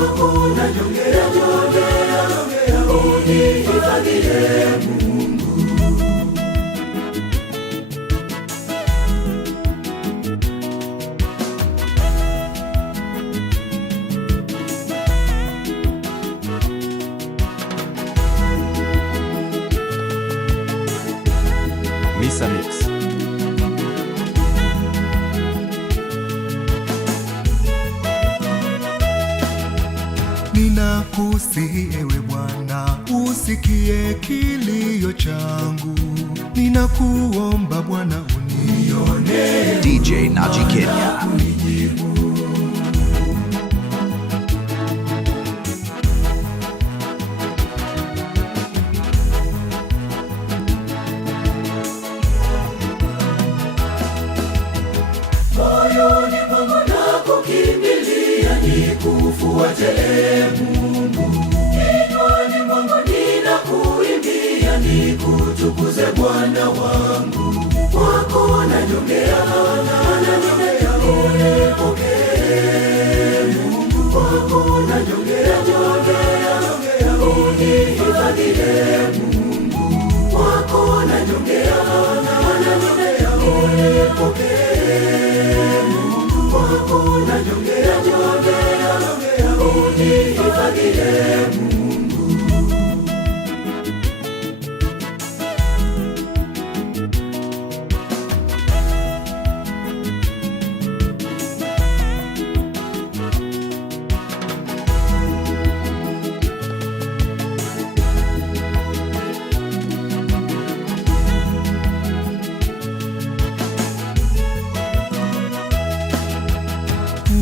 hakuna nyongea, unihifadhie Mungu. Misa Mix. Ninakusihi ewe Bwana, usikie kilio changu. Ninakuomba Bwana, unione. DJ Naji Kenya. Moyoni mwangu nakukimbilia, nikufuate Mungu. Kinywani mwangu ninakuimbia, nikutukuze Bwana wangu. Kwako najongea, unipokee Mungu. Kwako najongea, unihifadhie Mungu. Kwako najongea, unipokee Mungu. Kwako najongea, unihifadhie Mungu.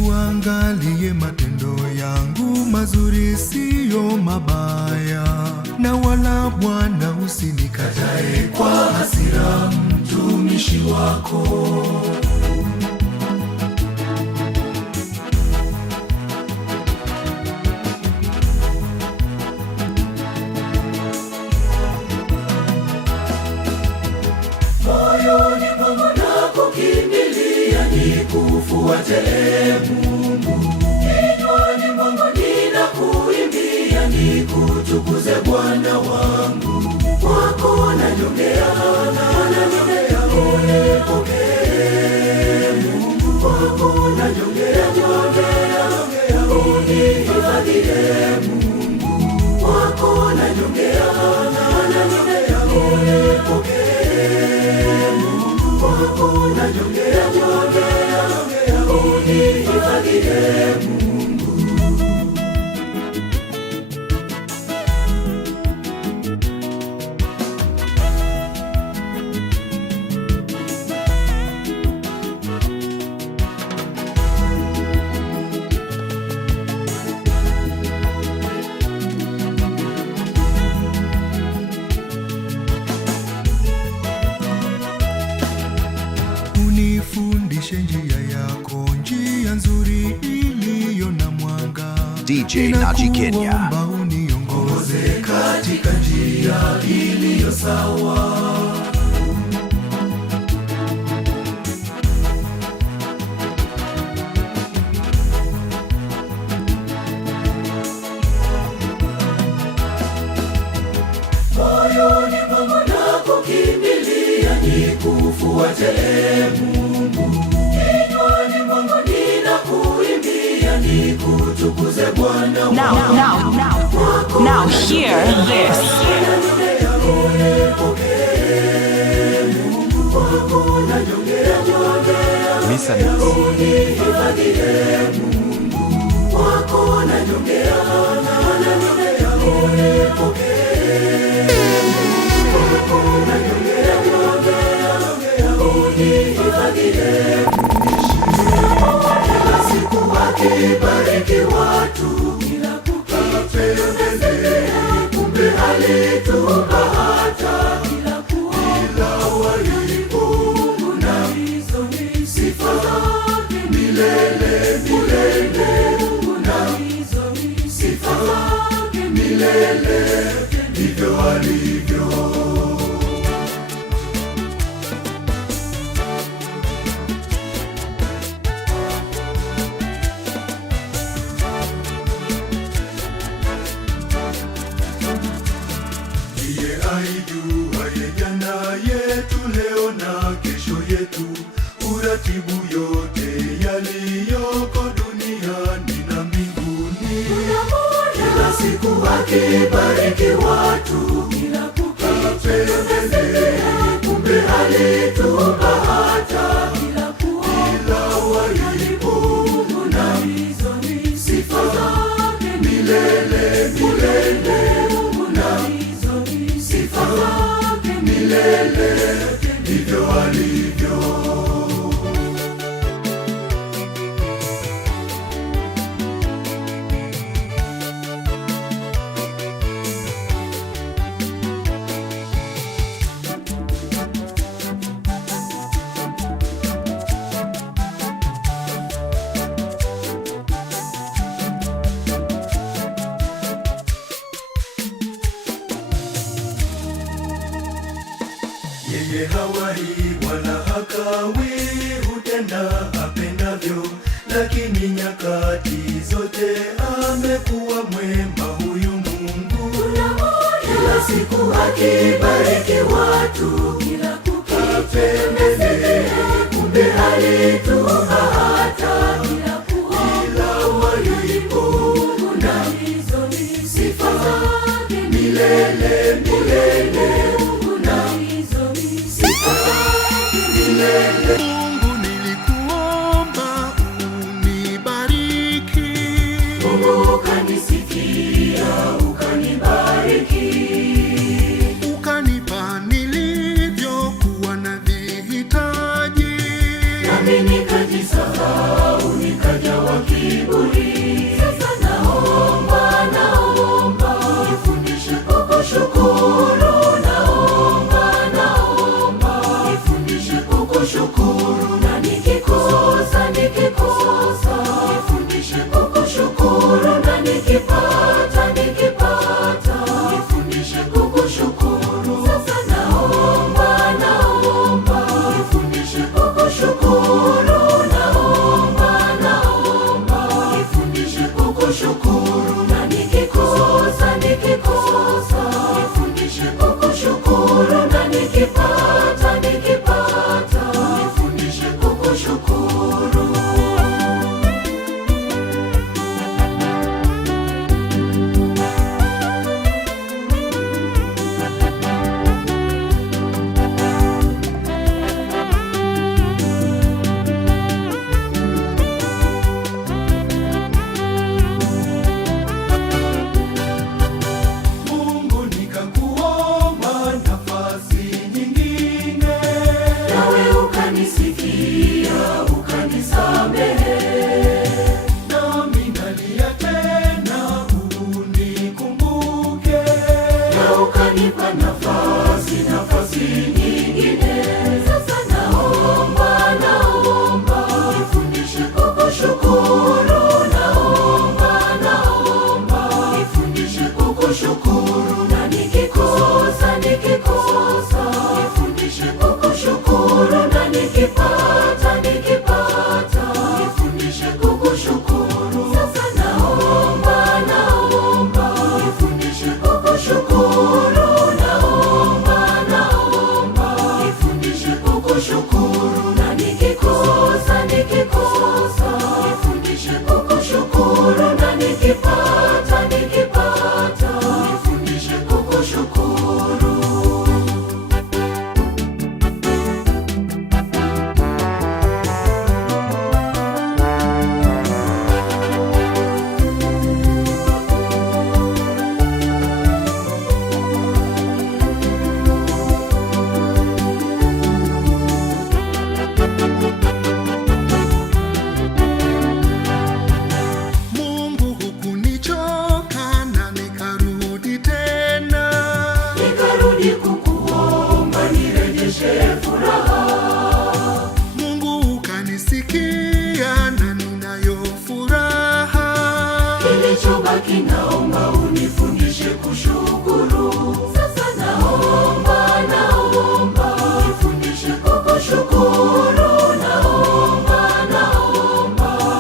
Uangalie matendo yangu mazuri, siyo mabaya, na wala Bwana usinikatae kwa hasira mtumishi wako. Moyoni mwangu nakukimbilia, nikufuate Mungu. Kinywani mwangu ninakuimbia, nikutukuze Bwana wangu. Kwako najongea, unipokee Mungu. Kwako najongea, unihifadhie Mungu. Kwako najongea, unipokee Mungu. Kwako najongea, unihifadhie Mungu. Unifundishe njia yako, njia nzuri iliyo na mwanga. DJ Naji Kenya. Ninakuomba uniongoze katika njia iliyo sawa. Moyoni mwangu nakukimbilia, nikufuate Mungu. Kinywani mwangu ninakuimbia, nikutukuze Bwana wangu. Now hear this. Misa Mix. Unihifadhie Mungu. Kwako najongea, unipokee Mungu. Kwako najongea, unihifadhie Mungu. Kila siku akibariki watu, apendeze, kumbe alituumba hata ila walipo na sifa milele milele, na sifa milele, ndivyo alivyo. jana yetu, leo na kesho yetu, uratibu yote yaliyoko duniani na mbinguni. Kila siku akibariki watu, kila kupendeza, kumbe alituumba hata bila walimu, na hizo ni sifa zake milele milele, na hizo ni sifa zake milele, ndivyo alivyo. Yeye hawahi wala hakawi, hutenda apendavyo, lakini nyakati zote amekuwa mwema huyu Mungu. Kila siku akibariki watu, kila kupendeza, kumbe alituumba hata bila walimu, na hizo ni sifa zake milele milele, na hizo ni sifa zake milele. Mungu, nilikuomba unibariki, Mungu ukanisikia, ukanibariki, ukanipa nilivyokuwa navihitaji, nami nikajisahau, nikajawa kiburi. Sasa naomba nifundishe kukushukuru, naomba nifundishe kukushukuru, na nikikosa nifundishe kukushukuru, na nikipata nifundishe kukushukuru. Sasa naomba nifundishe kukushukuru, naomba nifundishe kukushukuru, na nikikosa nifundishe kukushukuru, na nikipata nifundishe kukushukuru. Mungu, nikakuomba nafasi nyingine, Nawe ukanisikia, ukanisamehe, nami nalia tena unikumbuke, na ukanipa nafasi nyingine. Sasa naomba nifundishe kukushukuru, naomba nifundishe kukushukuru, na nikikosa nifundishe kukushukuru, na nikipata nifundishe kukushukuru. Sasa naomba nifundishe kukushukuru, naomba nifundishe kukushukuru, na nikikosa nifundishe kukushukuru, na nikipata nifundishe kukushukuru. Sasa naomba nifundishe kukushukuru, naomba nifundishe kukushukuru, na nikikosa nifundishe kukushukuru, na nikipata nifundishe kukushukuru. Mungu, hukunichoka na nikarudi tena, Nikarudi kukuomba nirejeshe furaha. Mungu ukanisikia na ninayo furaha, Kilichobaki naomba unifundishe kushukuru. Sasa naomba nifundishe kukushukuru, naomba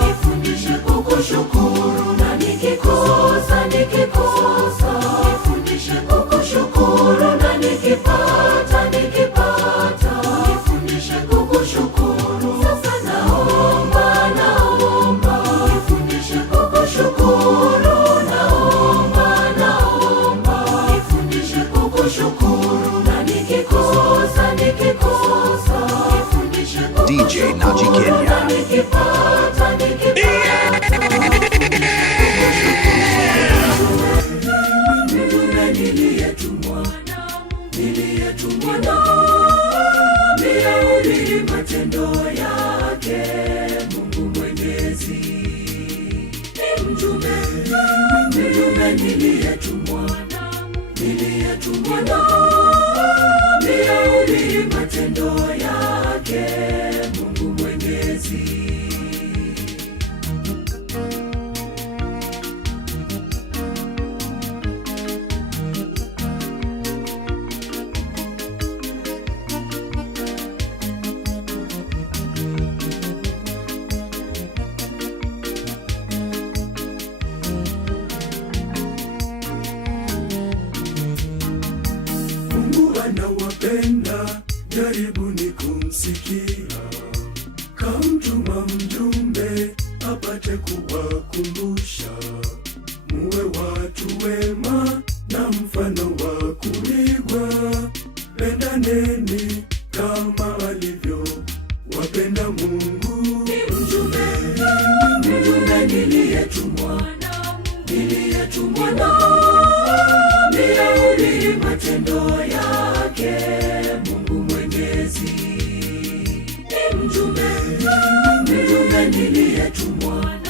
nifundishe kukushukuru, na nikikosa nifundishe kukushukuru, na nikipata nikipata mtume niliyetumwa niyahubiri matendo yake Mungu Mwenyezi. Ni mtume niliyetumwa niyahubiri matendo yake Mungu Mwenyezi. Anawapenda, jaribuni kumsikia. Kamtuma mjumbe apate kuwakumbusha, muwe watu wema na mfano wa kuigwa. Pendaneni kama alivyo wapenda Mungu. Ni mjumbe niliyetumwa niyahubiri matendo yake Mungu Mwenyezi. Ni mjumbe niliyetumwa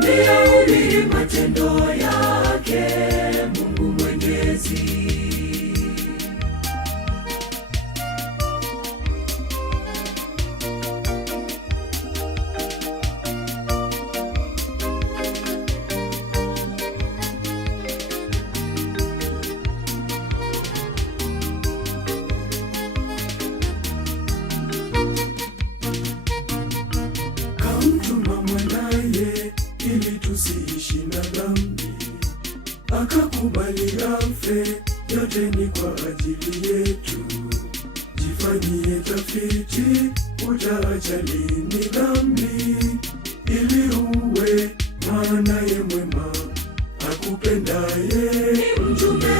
niyahubiri matendo yake Mungu Mwenyezi. Kamtuma mwanaye ili tusiishi na dhambi, akakubali afe, yote ni kwa ajili yetu. Jifanyie tafiti, utaacha lini dhambi, ili uwe mwanaye mwema akupendaye. Ni mjumbe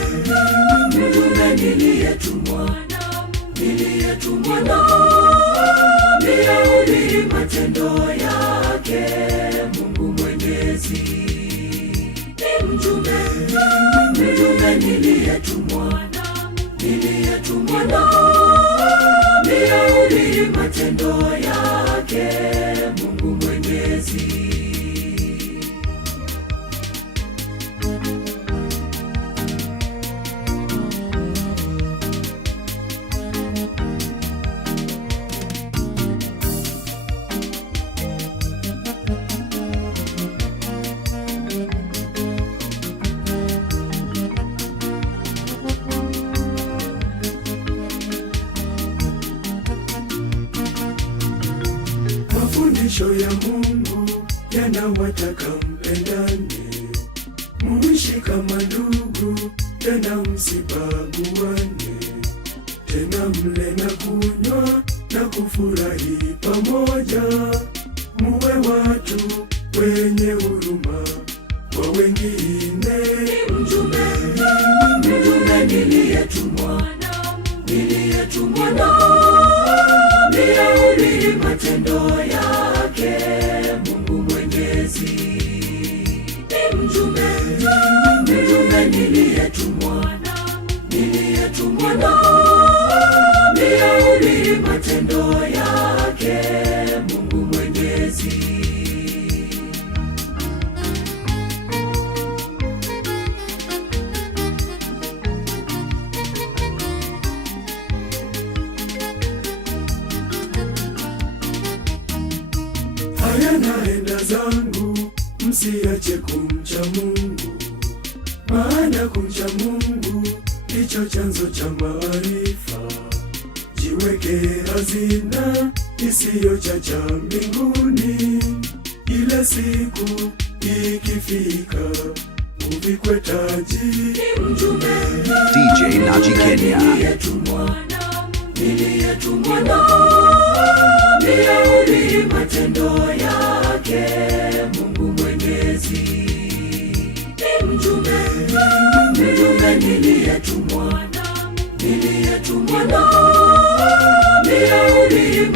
niliyetumwa niyahubiri matendo yake Mungu Mwenyezi. Ni mjumbe niliyetumwa niyahubiri matendo yake Mungu Mwenyezi. Mafundisho ya Mungu yanawataka mpendane, muishi kama ndugu, tena msibaguane, tena mle na kunywa na kufurahi pamoja, muwe watu wenye huruma kwa wengine. Ni mjumbe niliyetumwa niyahubiri matendo yake Mungu Mwenyezi. Ni mjumbe niliyetumwa niyahubiri matendo yake Mungu Mwenyezi. Haya naenda zangu, msiache kumcha Mungu, maana kumcha Mungu ndicho chanzo cha maarifa. Jiweke hazina isiyochacha mbinguni, ile siku ikifika uvikwe taji. Ni mjumbe DJ Naji Kenya. niliyetumwa niyahubiri matendo yake Mungu Mwenyezi. Ni mjumbe niliyetumwa niyahubiri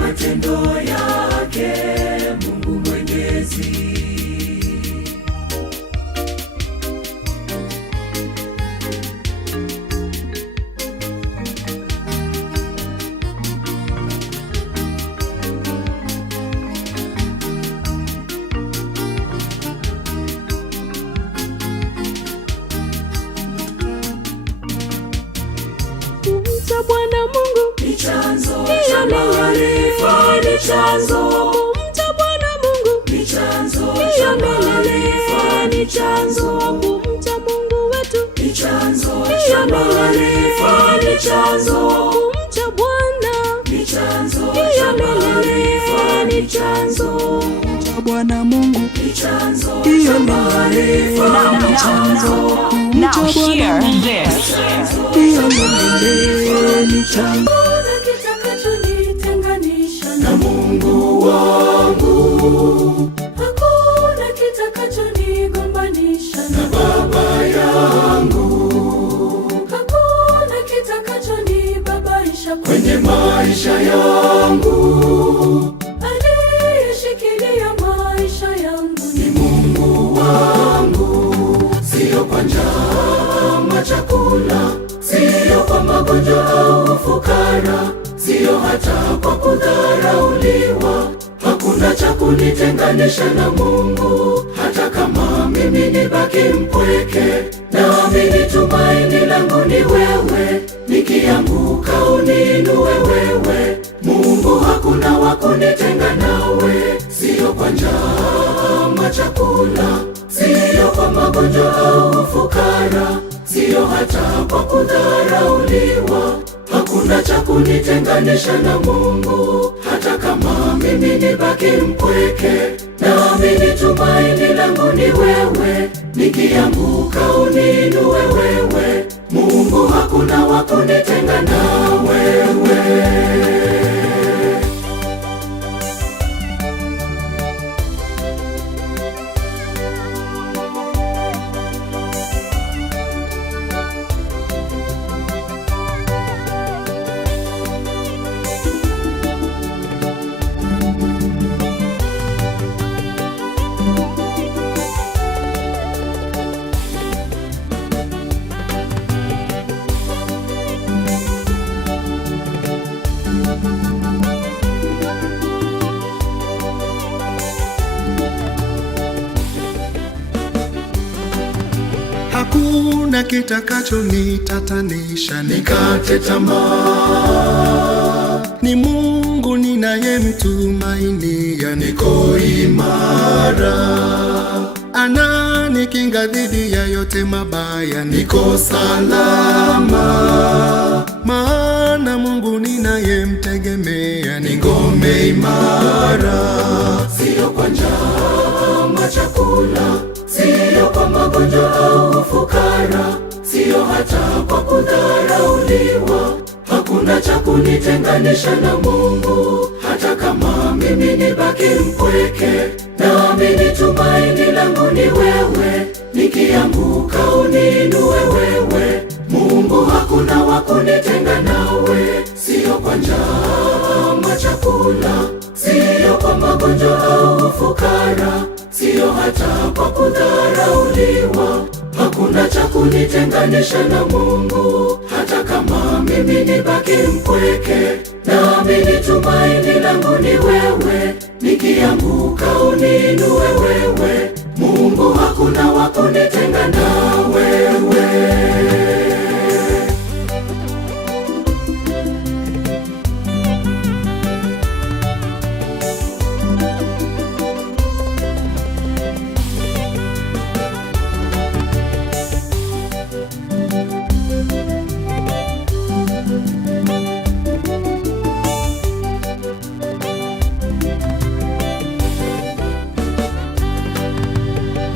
ni chanzo. Kumcha Bwana Mungu ni chanzo cha maarifa, ni chanzo. Kumcha Mungu wetu ni chanzo cha maarifa, ni chanzo. Kumcha Bwana ni chanzo cha maarifa, ni chanzo. Kumcha Bwana Mungu ni chanzo cha maarifa, ni chanzo. Now hear this. Ni chanzo. Hakuna kitakachonitenganisha na Mungu wangu. Hakuna kitakachonigombanisha na Baba yangu. Hakuna kitakachonibabaisha kwenye maisha yangu. Aliyeshikilia maisha yangu ni Mungu wangu. Sio kwa njaa ama chakula, sio kwa magonjwa au ufukara, sio hata kwa kudharauliwa. Hakuna cha kunitenganisha na Mungu. Hata kama mimi nibaki mpweke, naamini tumaini langu ni wewe. Nikianguka uniinue wewe. Mungu, hakuna wa kunitenga nawe. Sio kwa njaa ama chakula, sio kwa magonjwa au ufukara, sio hata kwa kudharauliwa. Hakuna cha kunitenganisha na Mungu. Hata kama mimi nibaki mpweke, naamini tumaini langu ni wewe. Nikianguka uniinue wewe. Mungu, hakuna wa kunitenga na wewe. Hakuna kitakachonitatanisha nikate tamaa. Ni Mungu ninayemtumainia, niko imara. Ananikinga dhidi ya yote mabaya, niko salama. Maana Mungu ninayemtegemea ni ngome imara. Sio kwa njaa ama chakula, sio kwa magonjwa au ufukara, sio hata kwa kudharauliwa. Hakuna cha kunitenganisha na Mungu. Hata kama mimi nibaki mpweke, naamini tumaini langu ni wewe. Nikianguka uniinue wewe. Mungu, hakuna wa kunitenga nawe. Sio kwa njaa ama chakula, sio kwa magonjwa au ufukara, sio hata kwa kudharauliwa. Hakuna cha kunitenganisha na Mungu. Hata kama mimi nibaki mpweke, naamini tumaini langu ni wewe. Nikianguka uniinue wewe. Mungu, hakuna wa kunitenga na wewe.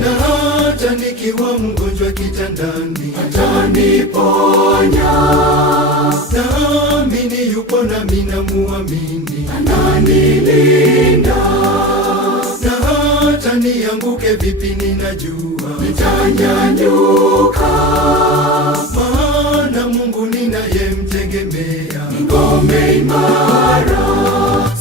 Hata nikiwa mgonjwa kitandani, ataniponya. naamini yupo nami namuamini, Ananilinda. na hata nianguke vipi ninajua Nitanyanyuka. maana Mungu ninayemtegemea Ngome imara.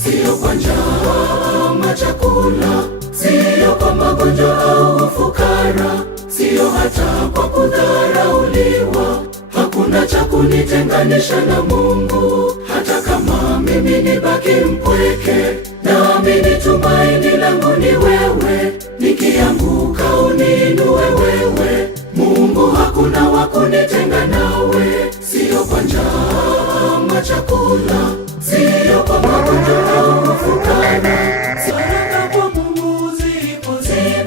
Sio kwa njaa ama chakula, sio kwa magonjwa au ufukara, sio hata kwa kudharauliwa. Hakuna cha kunitenganisha na Mungu. Hata kama mimi nibaki mpweke, naamini tumaini langu ni wewe. Nikianguka uniinue wewe. Mungu, hakuna wa kunitenga nawe. Sio kwa njaa ama chakula, sio kwa magonjwa au ufukara,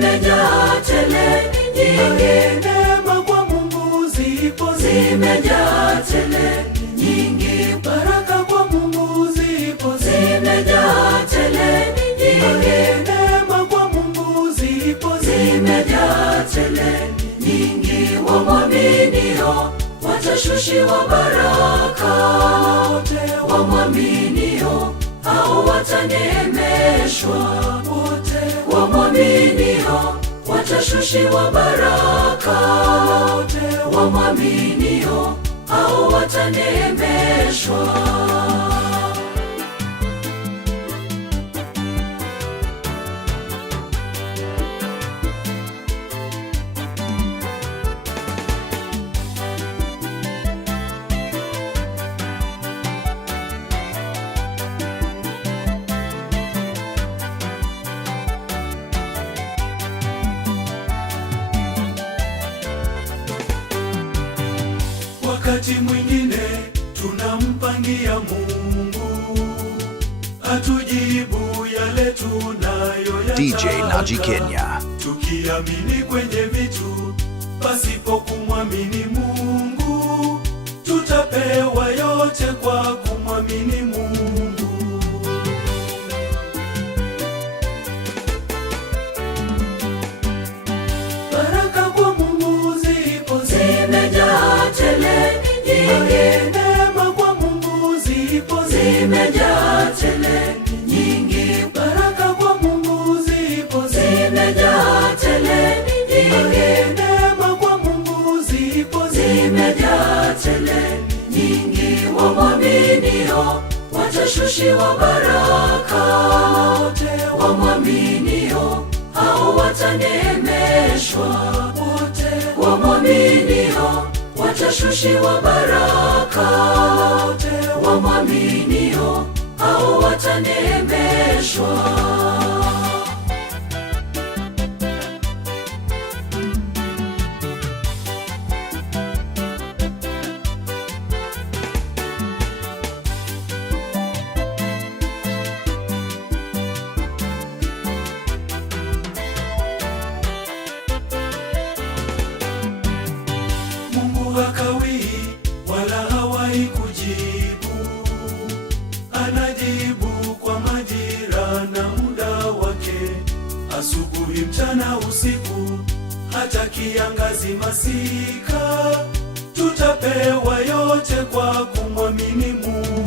zimejaa tele nyingi. Neema kwa Mungu zipo zimejaa tele nyingi. Baraka kwa Mungu zipo zimejaa tele nyingi. Neema kwa Mungu zipo zimejaa tele nyingi. Wamwaminio watashushiwa baraka, wote wamwaminio hao wataneemeshwa, wote wamwaminio watashushiwa baraka, wote wamwaminio hao wataneemeshwa. Wakati mwingine tunampangia Mungu atujibu yale tunayoyataka, DJ Naji Kenya, tukiamini kwenye vitu pasipo kumwamini Mungu. Tutapewa yote kwa kumwamini Mungu. Baraka kwa Mungu zipo zimejaa tele nyingi. Neema kwa Mungu zipo zimejaa tele nyingi. Baraka kwa Mungu zipo zimejaa tele nyingi. Neema kwa Mungu zipo zimejaa tele nyingi. Wamwaminio watashushiwa baraka, wote wamwaminio hao wataneemeshwa, wote wamwaminio watashushiwa baraka, wote wamwaminio hao wataneemeshwa. Hakawii wala hawai kujibu, anajibu kwa majira na muda wake, asubuhi, mchana, usiku, hata kiangazi, masika. Tutapewa yote kwa kumwamini Mungu.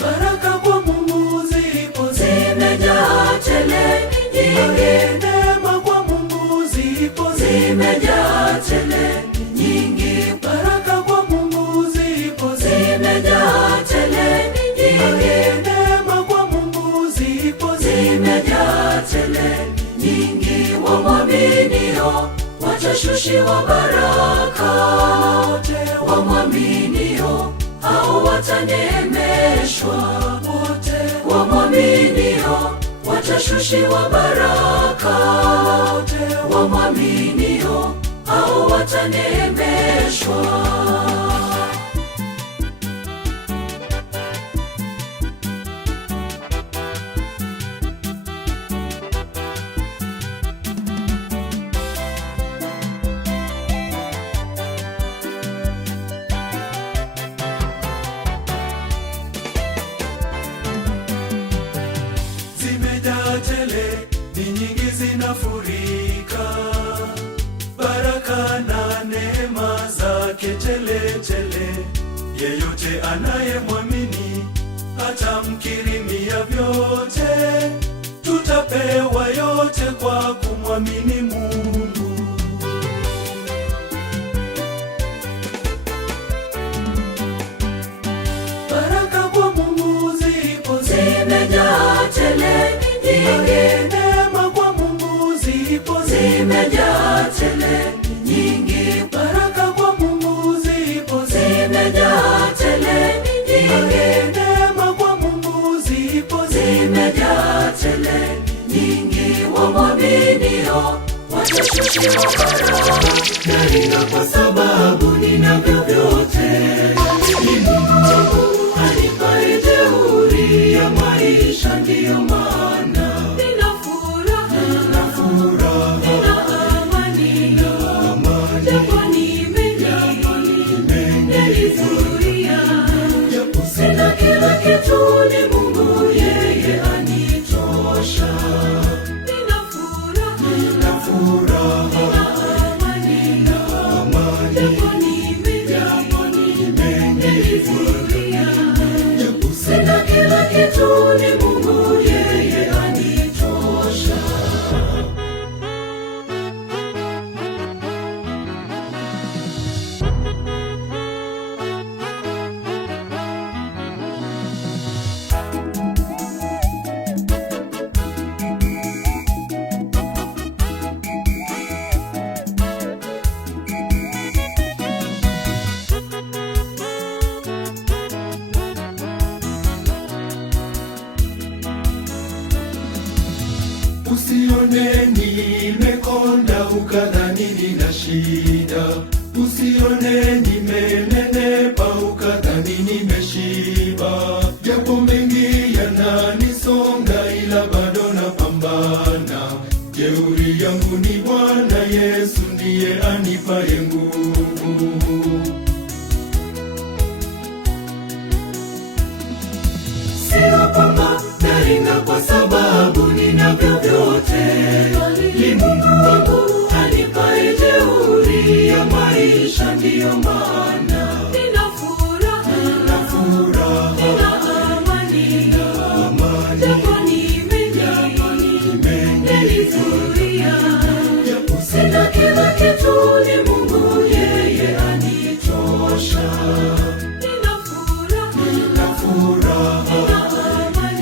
Baraka kwa Mungu zipo zimejaa tele nyingi. Neema kwa Mungu zipo zimejaa tele nyingi. Baraka kwa Mungu zipo zimejaa tele nyingi. Neema kwa Mungu zipo zimejaa tele nyingi. Wamwaminio watashushiwa baraka, wote wamwaminio hao wataneemeshwa, wote wamwaminio watashushiwa baraka, wote wamwaminio hao wataneemeshwa. Zimejaa tele, ni nyingi, zinafurika, baraka na neema zake tele tele. Yeyote anayemwamini atamkirimia vyote. Tutapewa yote kwa kumwamini Mungu. Baraka kwa Mungu zipo zimejaa tele nyingi. Neema kwa Mungu zipo zimejaa tele nyingi. Baraka kwa Mungu zipo zimejaa tele nyingi. Neema kwa Mungu zipo zimejaa tele nyingi. Wamwaminio watashushiwa baraka, kwa sababu ninavyo vyote. Ni Mungu anipaye kitu ni Mungu, yeye anitosha. Nina furaha, nina amani, japo nimejaribiwa. Sina kila kitu ni Mungu, yeye anitosha. Usione nimekonda ukadhani nina shida, usione nimenenepa ukadhani nimeshiba. Japo mengi yananisonga ila bado napambana. Jeuri yangu ni Bwana Yesu, ndiye anipaye nguvu. Sio kwamba naringa kwa sababu ninavyo vyote, ni Mungu wangu anipaye jeuri ya maisha, ndiyo maana Nina furaha, nina amani, japo nimejaribiwa. Sina kila kitu ni Mungu, yeye anitosha. Nina furaha,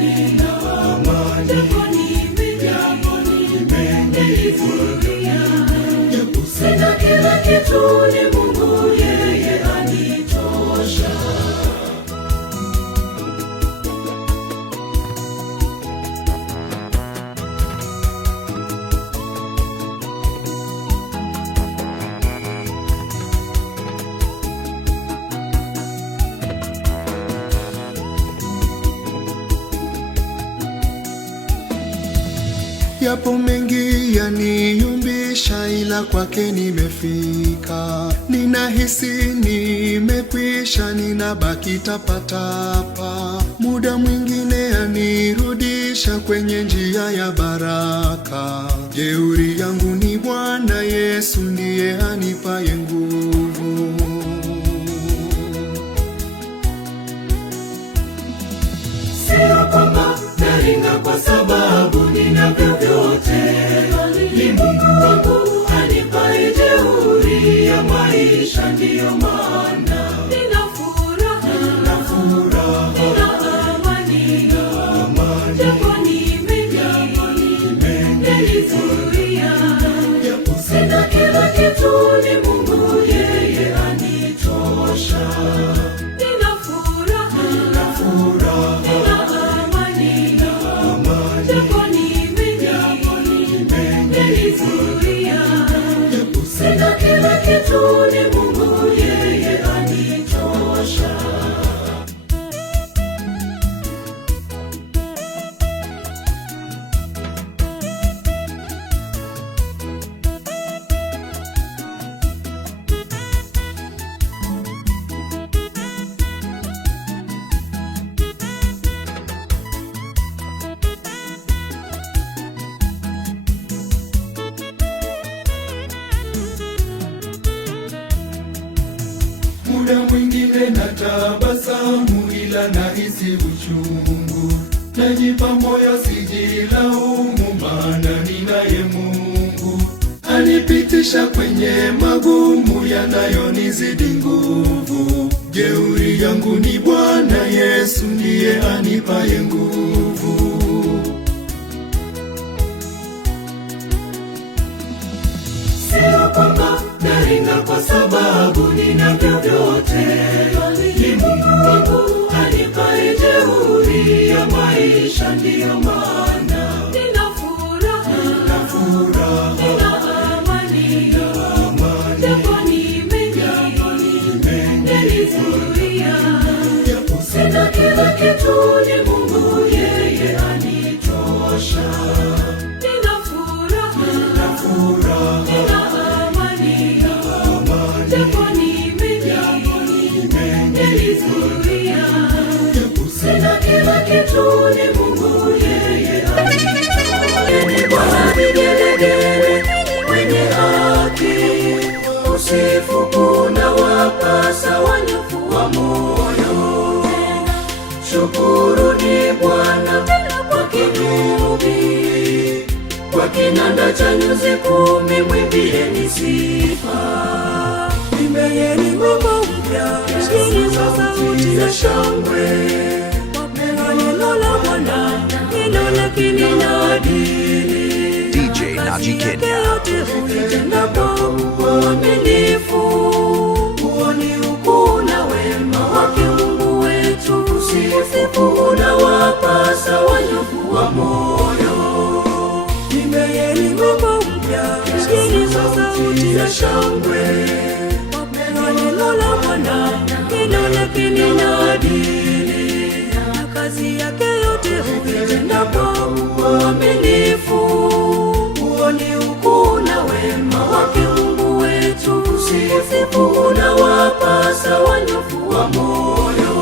nina amani, japo nimejaribiwa. Sina kila kitu ni Mungu, yeye anitosha. Yapo mengi yaniyumbisha ila kwake nimefika. Ninahisi nimekwisha, ninabaki tapatapa. Muda mwingine yanirudisha kwenye njia ya baraka. Jeuri yangu ni Bwana Yesu, ndiye anipaye nguvu. Sio kwamba naringa kwa sababu ninavyo vyote, ni Mungu wangu anipaye jeuri ya maisha, ndiyo maana nina furaha, nina amani, japo nimejaribiwa. Sina kila kitu ni Mungu, yeye anitosha. Nina furaha, nina amani, japo nimejaribiwa. Sina kila kitu ni Mungu, yeye anitosha. Muda mwingine natabasamu ila nahisi uchungu. Najipa moyo sijilaumu, maana ninaye Mungu. Anipitisha kwenye magumu yanayonizidi nguvu. Jeuri yangu ni Bwana Yesu, ndiye anipaye nguvu. Sio kwamba naringa kwa sababu ninavyo vyote, ni Mungu wangu anipaye jeuri ya maisha, ndiyo maana nina furaha, nina amani, japo nimejaribiwa. Sina kila kitu ni Mungu, yeye anitosha. Nina furaha, nina amani, japo nimejaribiwa. Sina kila wetu ni Mungu, yeye ni Bwana. Vigelegele wenye haki, usifu kuna wapasa wanyofu wa moyo. Shukuruni Bwana kwa kinubi, kwa kinanda cha nyuzi 10 mwimbieni sifa. Imbayeni wimbo mpya, sikiliza sauti ya shangwe. Wapenda neno la Bwana, neno lake lina adili. DJ Naji Kenya. Yote huyatenda kwa uaminifu. Huo ni ukuu na wema wake Mungu wetu. Usifu unawapasa wanyofu wa moyo. Imbayeni wimbo mpya, sikiliza sauti ya shangwe. Neno la Bwana, neno lake lina adili. Na kazi yake yote huyatenda kwa uaminifu. Huo ni ukuu na wema wake Mungu wetu. Usifu unawapasa wanyofu wa moyo.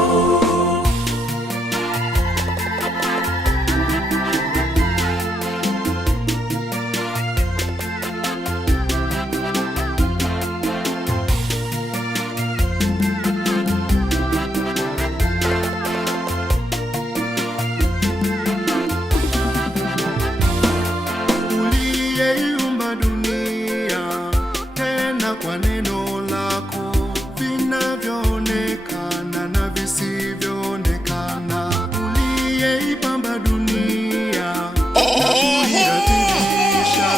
Uliyeiumba dunia, tena kwa neno lako, vinavyoonekana na visivyoonekana. Uliyeipamba dunia, kuiadhimisha.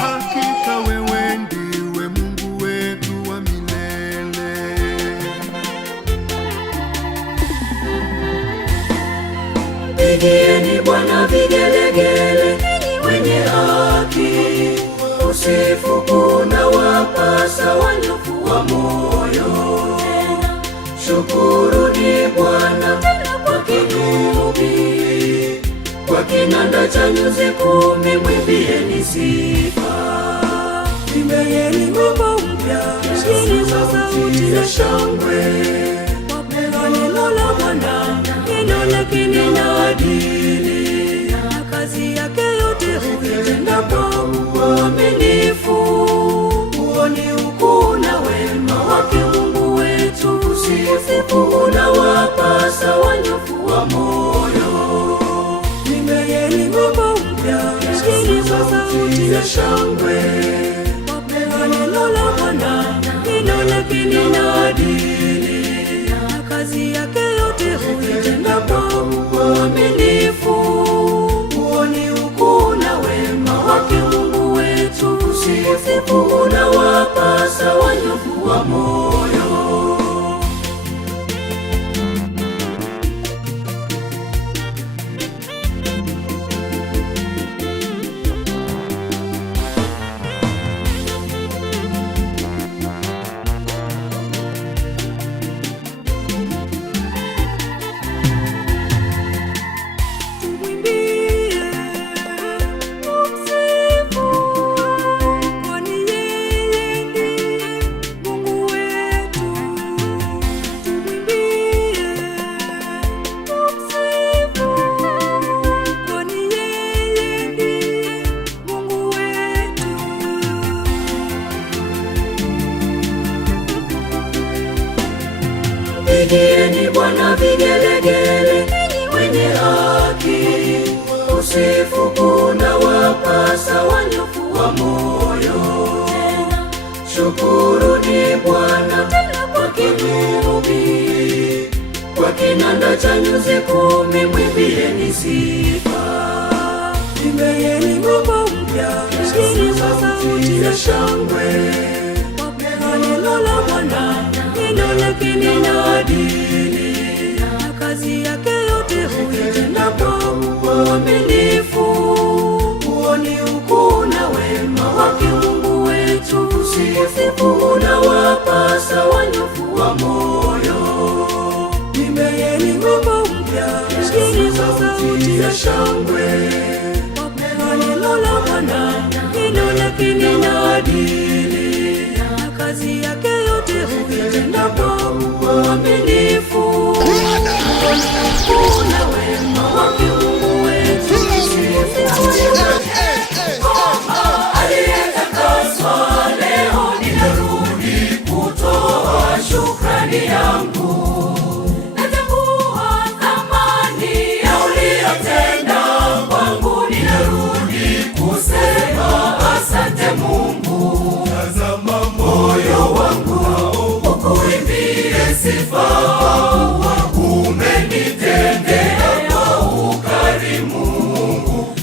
Hakika wewe ndiwe Mungu wetu wa milele. Pigieni Bwana vigelegele wenye haki, usifu kuna wapasa wanyofu wa moyo. Shukuruni Bwana kwa kinubi, kwa kinanda cha nyuzi 10 mwimbieni sifa. Imbayeni wimbo mpya, sikiliza sauti ya shangwe. Wapenda neno la Bwana, neno lake lina adili. Na kazi yake yote huyatenda kwa uaminifu. Huo ni ukuu na wema wake Mungu wetu. Usifu unawapasa wanyofu wa moyo. Imbayeni wimbo mpya, sikiliza sauti ya shangwe. Wapenda neno la Bwana, neno lake lina adili. Na kazi yake yote huyatenda kwa uaminifu. Huo ni ukuu na wema wake Mungu wetu. Usifu unawapasa wanyofu wa moyo. Tumwimbie, tumsifu, kwani yeye ndiye Mungu wetu. Tumwimbie, tumsifu, kwani yeye ndiye Mungu wetu. Pigieni Bwana vigelegele wenye haki, usifu kuna wapasa wanyofu wa moyo. Shukuruni Bwana kwa kinubi, kwa kinanda cha nyuzi 10 mwimbieni sifa. Imbayeni wimbo mpya, sikiliza sauti ya shangwe. Wapenda neno la Bwana, neno lake lina adili. Na kazi yake yote huyatenda kwa uaminifu. Huo ni ukuu na wema wake Mungu wetu. Usifu unawapasa wanyofu wa moyo. Imbayeni wimbo mpya, sikiliza sauti ya shangwe. Wapenda neno la Bwana, neno lake lina adili. Na kazi yake yote huyatenda mwema, mwaminifu, kuna wema wake Mungu wetu. Aliyetakaswa leo ninarudi kutoa shukrani yangu. Natambua thamani ya uliyotenda kwangu, ninarudi kusema asante Mungu. Tazama moyo wangu ukuimbie sifa, umenitendea kwa ukarimu.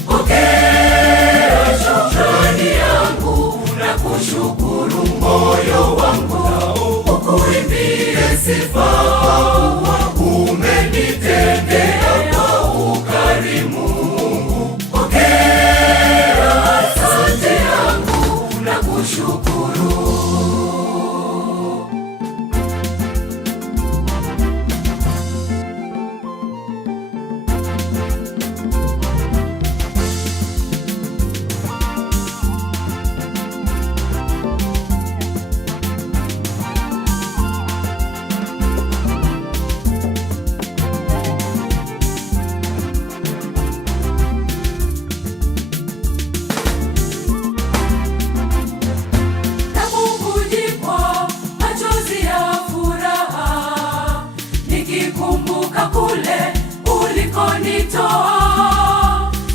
Pokea shukrani yangu na kushukuru moyo wangu ukuimbie sifa, umenitendea kwa ukarimu. Pokea asante yangu na kushukuru. Kule ulikonitoa,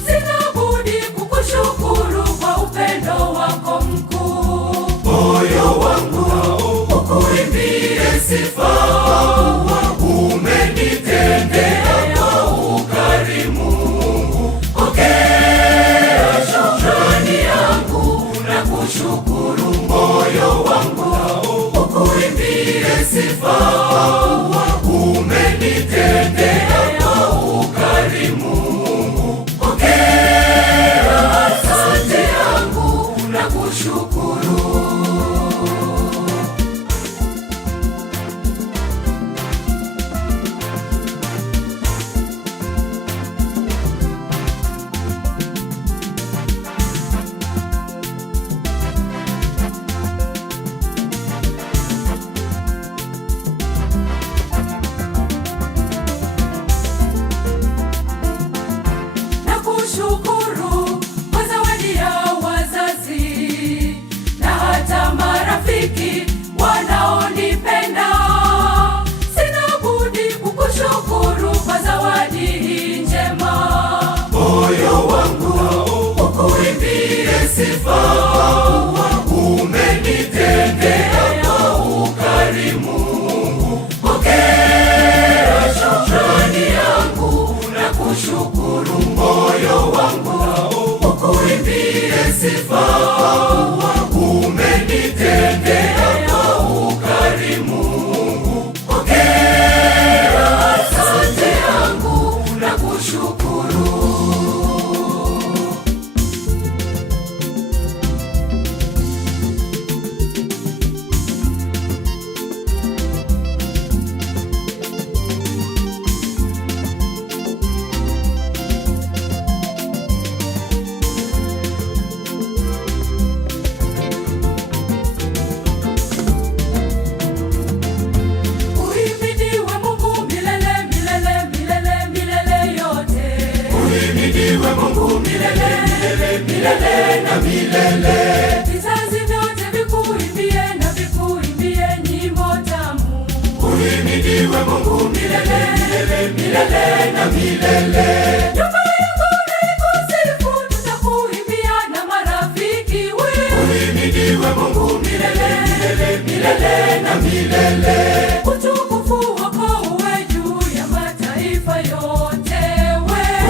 sina budi kukushukuru kwa upendo wako mkuu. Moyo wangu ukuimbie sifa, umenitendea kwa ukarimu. Pokea shukrani yangu na kushukuru moyo wangu ukuimbie sifa, umenitendea kwa ukarimu. Pokea asante yangu na kushukuru. Shukuru kwa zawadi ya wazazi na hata marafiki wanaonipenda. Sina budi kukushukuru kwa zawadi hii njema. Moyo wangu ukuimbie sifa, umenitendea kwa ukarimu. Pokea shukrani yangu na kushukuru moyo wangu ukuimbie sifa, umenitendea kwa ukarimu. Pokea asante yangu na kushukuru. Uhimidiwe Mungu milele, milele, milele na milele. Vizazi vyote vikuimbie na vikuimbie nyimbo tamu. Uhimidiwe Mungu milele, milele, milele na milele. Nyumba yako na ikusifu, tutakuimbia na marafiki wewe. Uhimidiwe Mungu milele, milele, milele na milele. Utukufu wako uwe juu ya mataifa yote.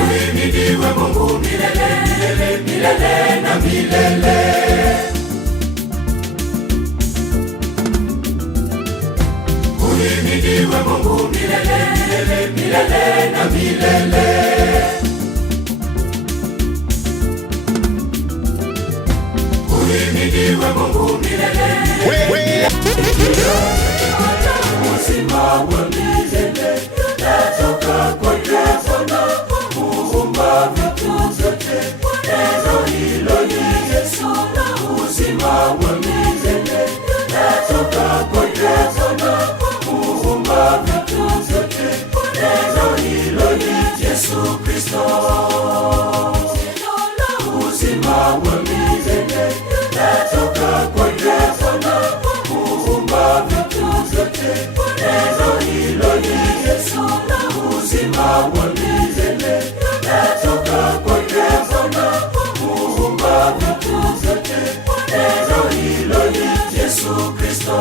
Uhimidiwe Mungu milele, milele, milele na milele. Uhimidiwe Mungu milele, milele, milele na milele. Uhimidiwe Mungu milele, milele. Uzima wa milele unatoka kwake Bwana muumba vitu vyote. Neno hilo ni Yesu, na uzima wa milele unatoka kwake Bwana Kristo. Neno la uzima wa milele latoka kwake Bwana muumba vitu vyote. Neno hilo ni Yesu la uzima wa milele latoka kwake Bwana muumba vitu vyote. Neno hilo ni Yesu Kristo.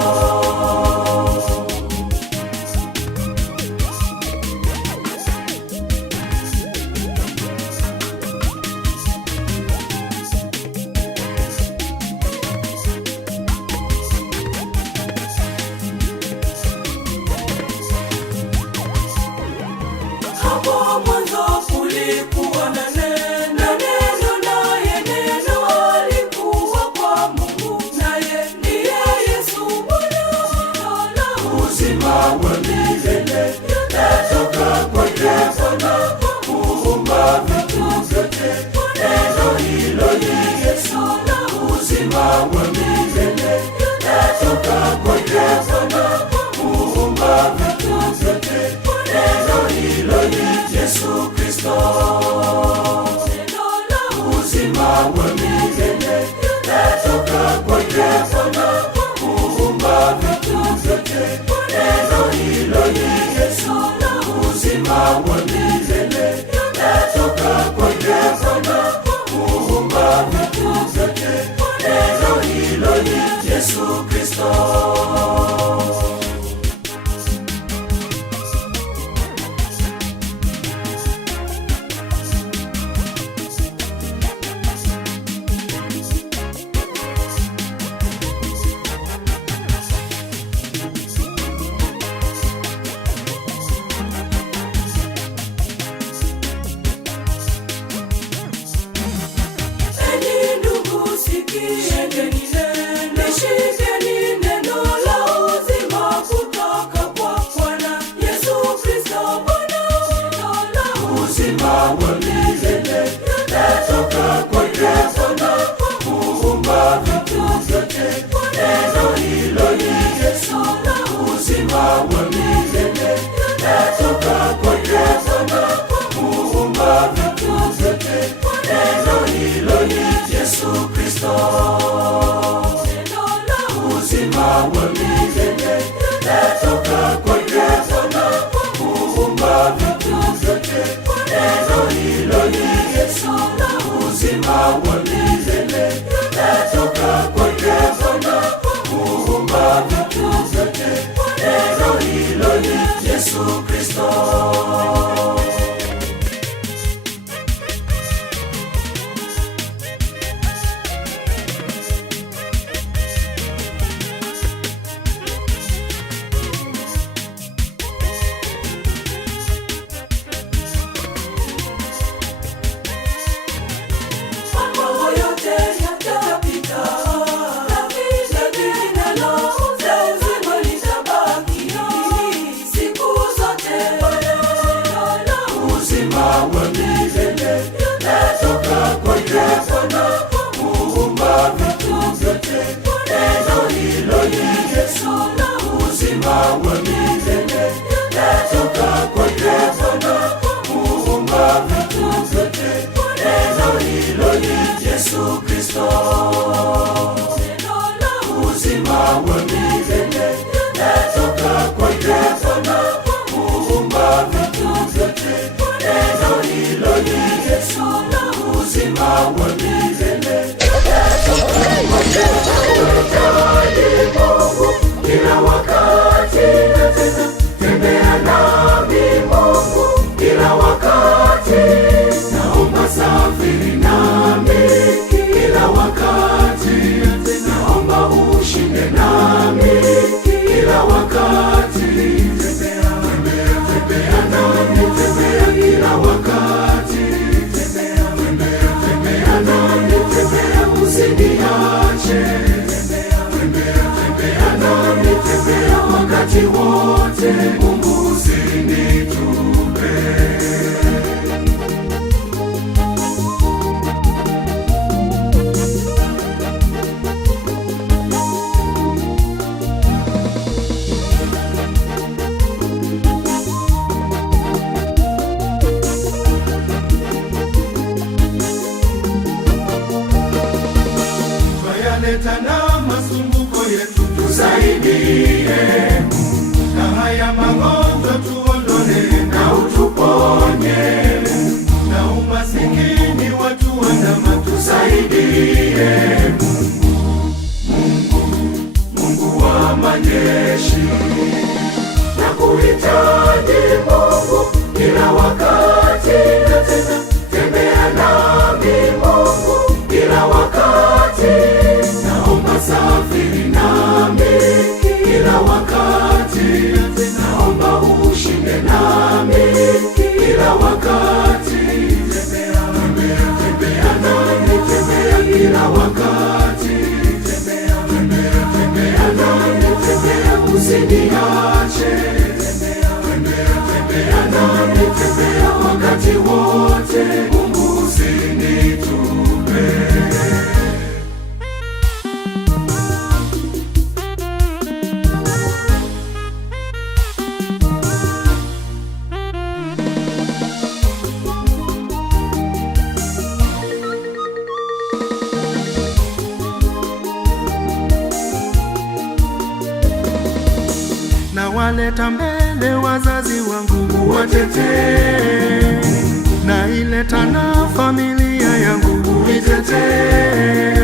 Hapo mwanzo kulikuwa na neno, neno naye neno alikuwa kwa Mungu, naye ndiye Yesu Bwana. Neno la uzima wa milele latoka kwake Bwana muumba vitu vyote. Neno hilo ni Yesu la uzima wa milele latoka kwake Bwana muumba vitu vyote. Neno hilo ni Yesu Kristo. Neno la uzima wa milele latoka kwake Bwana muumba vitu vyote. Neno hilo ni Yesu la uzima wa milele latoka kwake Bwana muumba vitu vyote. Neno hilo ni Yesu Kristo. Enyi ndugu, sikieni neno, shikeni neno la uzima kutoka kwa Bwana Yesu Kristo Bwana. Neno la uzima wa milele latoka kwake Bwana muumba vitu vyote. Neno hilo ni Yesu la uzima wa milele latoka kwake Bwana muumba vitu vyote. Neno hilo ni Yesu Kristo. Neno la uzima wa milele latoka kwake Bwana muumba vitu vyote. Neno hilo ni Yesu la uzima wa milele latoka kwake Bwana muumba vitu vyote. Neno hilo ni Yesu Kristo. Mambo yote yatapita, lakini neno la uzima litabaki siku zote. Neno la uzima wa milele latoka kwake Bwana muumba vitu vyote. Neno hilo ni Yesu la uzima wa milele latoka kwake Bwana muumba vitu vyote. Neno hilo ni Yesu Kristo. Neno la uzima wa milele latoka kwake Bwana muumba vitu vyote. Neno hilo ni Yesu la uzima wa milele latoka kwake Mungu kila wakati, na tena tembea nami Mungu kila wakati. Naomba safiri nami kila wakati. teta na masumbuko yetu tusaidie, na haya magonjwa tuondole na utuponye, na umasikini watu wandama tusaidie. Mungu wa majeshi, na kuhitaji Mungu kila wakati, na tena tembea nami Mungu kila wakati, naomba safiri nami kila wakati, naomba ushinde nami kila wakati, tembea nami, tembea kila wakati, tembea nami, tembea usiniache, tembea nami, tembea wakati wote, Mungu usinitupe. Na waleta mbele wazazi wangu watetee, na ileta na familia yangu uitetee,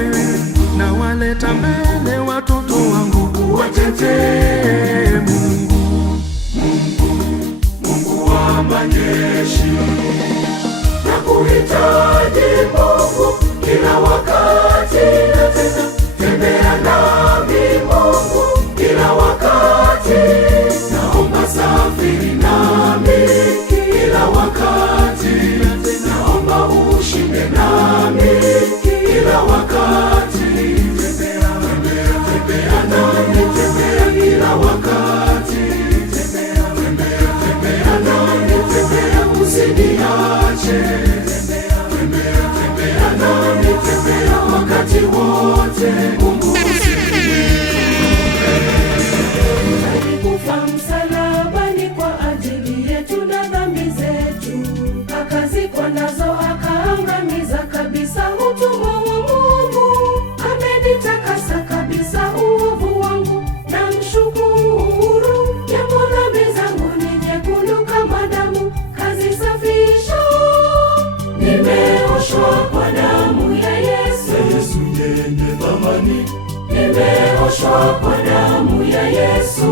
na waleta mbele watoto wangu watetee. Mungu wa majeshi, na kuhitaji Mungu kila wakati, na tena tembea nami Mungu kila wakati, naomba safiri nami kila wakati, naomba ushinde nami kila wakati, tembea nami, tembea kila wakati, tembea nami, tembea usiniache, tembea nami, tembea wakati wote, Mungu Alikufa msalabani kwa ajili yetu na dhambi zetu, akazikwa nazo akaangamiza kabisa utumwa wa Mungu. Amenitakasa kabisa uovu wangu, na mshukuru. Japo dhambi zangu ni nyekundu kama damu, kazisafisha. Nimeoshwa kwa damu ya Yesu, Yesu yenye thamani, nimeoshwa kwa damu ya Yesu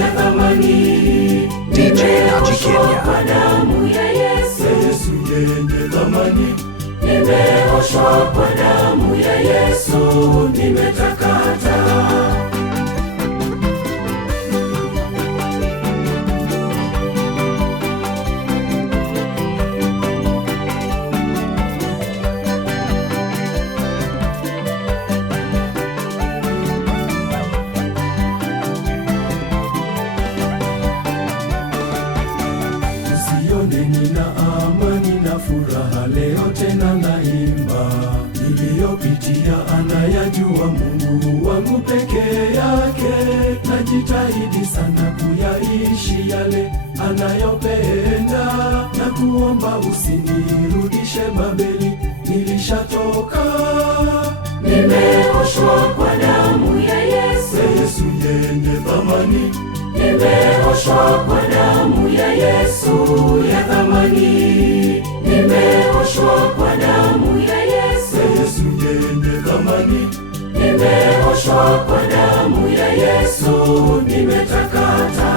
ya thamani. DJ Naji Kenya. Kwa damu ya Yesu, Yesu yenye thamani, nimeoshwa kwa damu ya Yesu, nimetakata. usione nina amani na furaha leo tena naimba, niliyopitia anayajua Mungu wangu pekee yake, najitahidi sana kuyaishi yale anayopenda, na kuomba usinirudishe Babeli, nilishatoka. Nimeoshwa kwa damu ya Yesu, Yesu yenye thamani, nimeoshwa kwa damu ya Yesu ya thamani. Nimeoshwa kwa damu ya Yesu, Yesu yenye thamani, nimeoshwa kwa damu ya Yesu, nimetakata.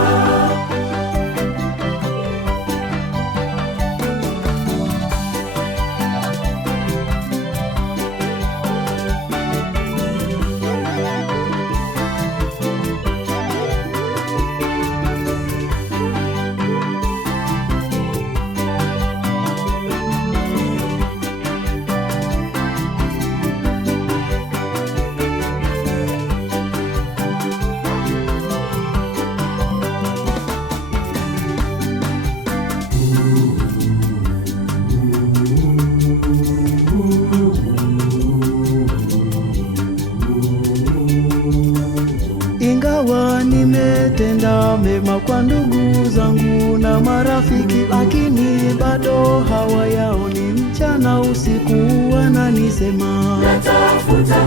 Ingawa nimetenda mema kwa ndugu zangu na marafiki, lakini bado hawayaoni. Mchana usiku wananisema, natafuta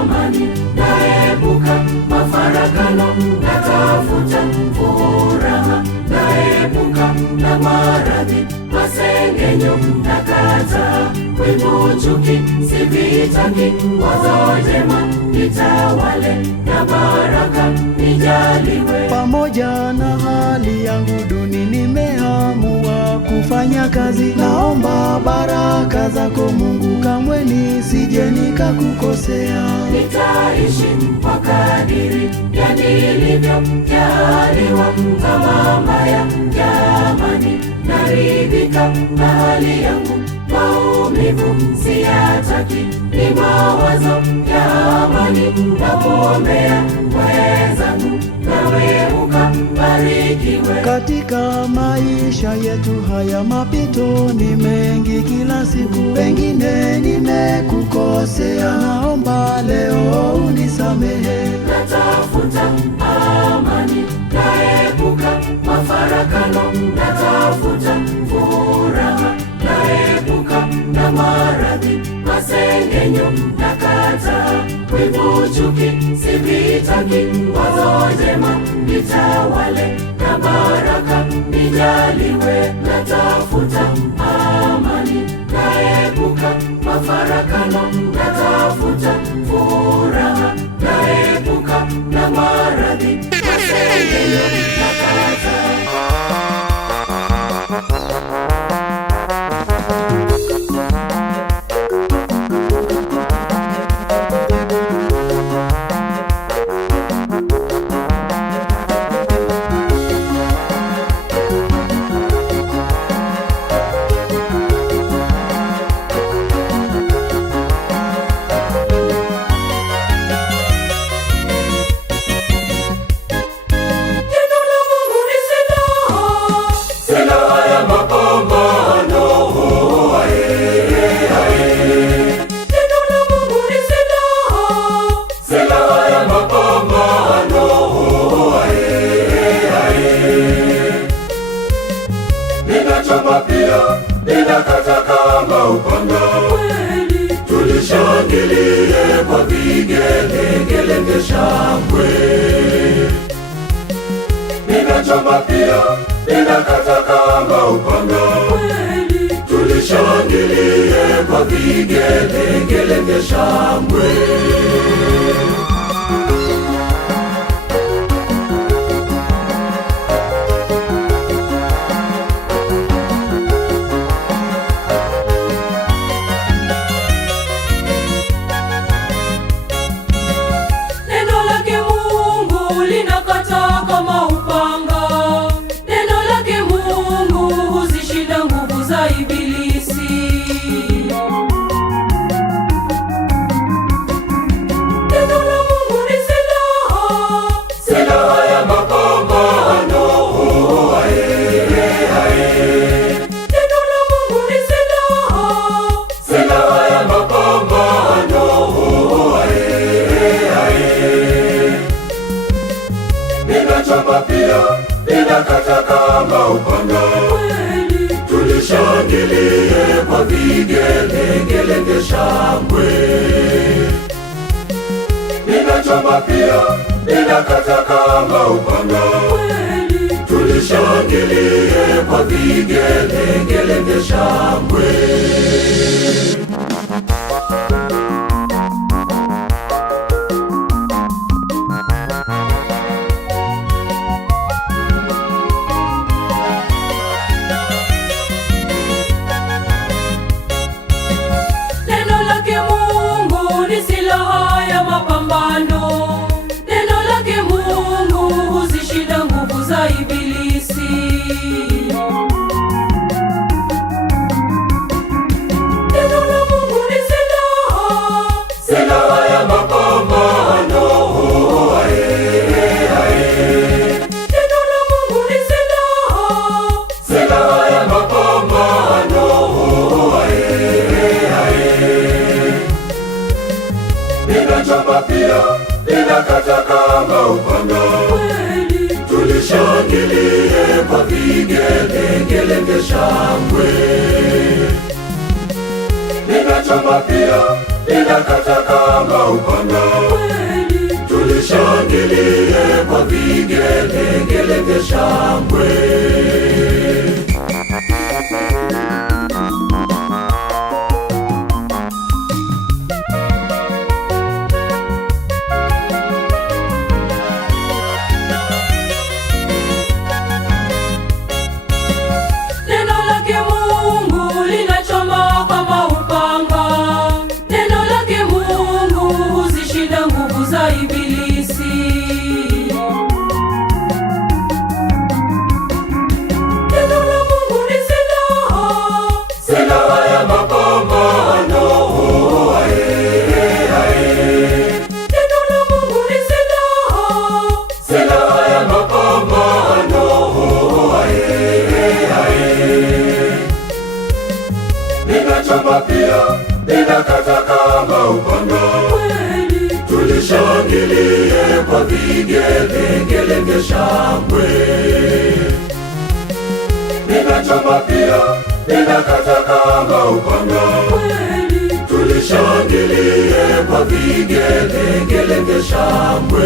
amani, naepuka mafarakano, natafuta furaha, naepuka na maradhi, masengenyo, nakata wivu, chuki, sivitaki, wazo jema nitawale, na baraka nijaliwe. Pamoja na hali yangu duni nimeamua kufanya kazi, naomba baraka zako Mungu, kamwe nisije nikakukosea. Nitaishi kwa kadiri ya nilivyojaliwa, kama mbaya ya amani, naridhika na hali yangu, maumivu siyataki, ni mawazo ya amani, nakuombea wenzangu, nawe ukabarikiwe. Katika maisha yetu haya mapito ni mengi kila siku, pengine nimekukosea, naomba leo unisamehe. Natafuta amani, naepuka mafarakano, natafuta furaha, naepuka na maradhi, masengenyo, nakata wivu, chuki, sivitaki, wazo jema nitawale, na baraka nijaliwe. Natafuta amani, naepuka mafarakano, natafuta furaha, naepuka na maradhi, masengenyo, nakata. Ninachoma pia, ninakata kama upanga, tulishangilie kwa vigelegele vya shangwe. Ninachoma pia, ninakata kama upanga, tulishangilie kwa vigelegele vya shangwe. Ninachoma pia, ninakata kama upanga, tulishangilie kwa vigelegele vya shangwe. Ninachoma pia, ninakata kama upanga, tulishangilie kwa vigelegele vya shangwe. Ninachoma pia, ninakata kama upanga, tulishangilie kwa vigelegele vya shangwe. Ninachoma pia, linakata kama upanga. Tulishangilie kwa vigelegele vya shangwe. Linachoma pia, linakata kama upanga. Tulishangilie kwa vigelegele vya shangwe. Linachoma pia, linakata kama upanga. Tulishangilie kwa vigelegele vya shangwe.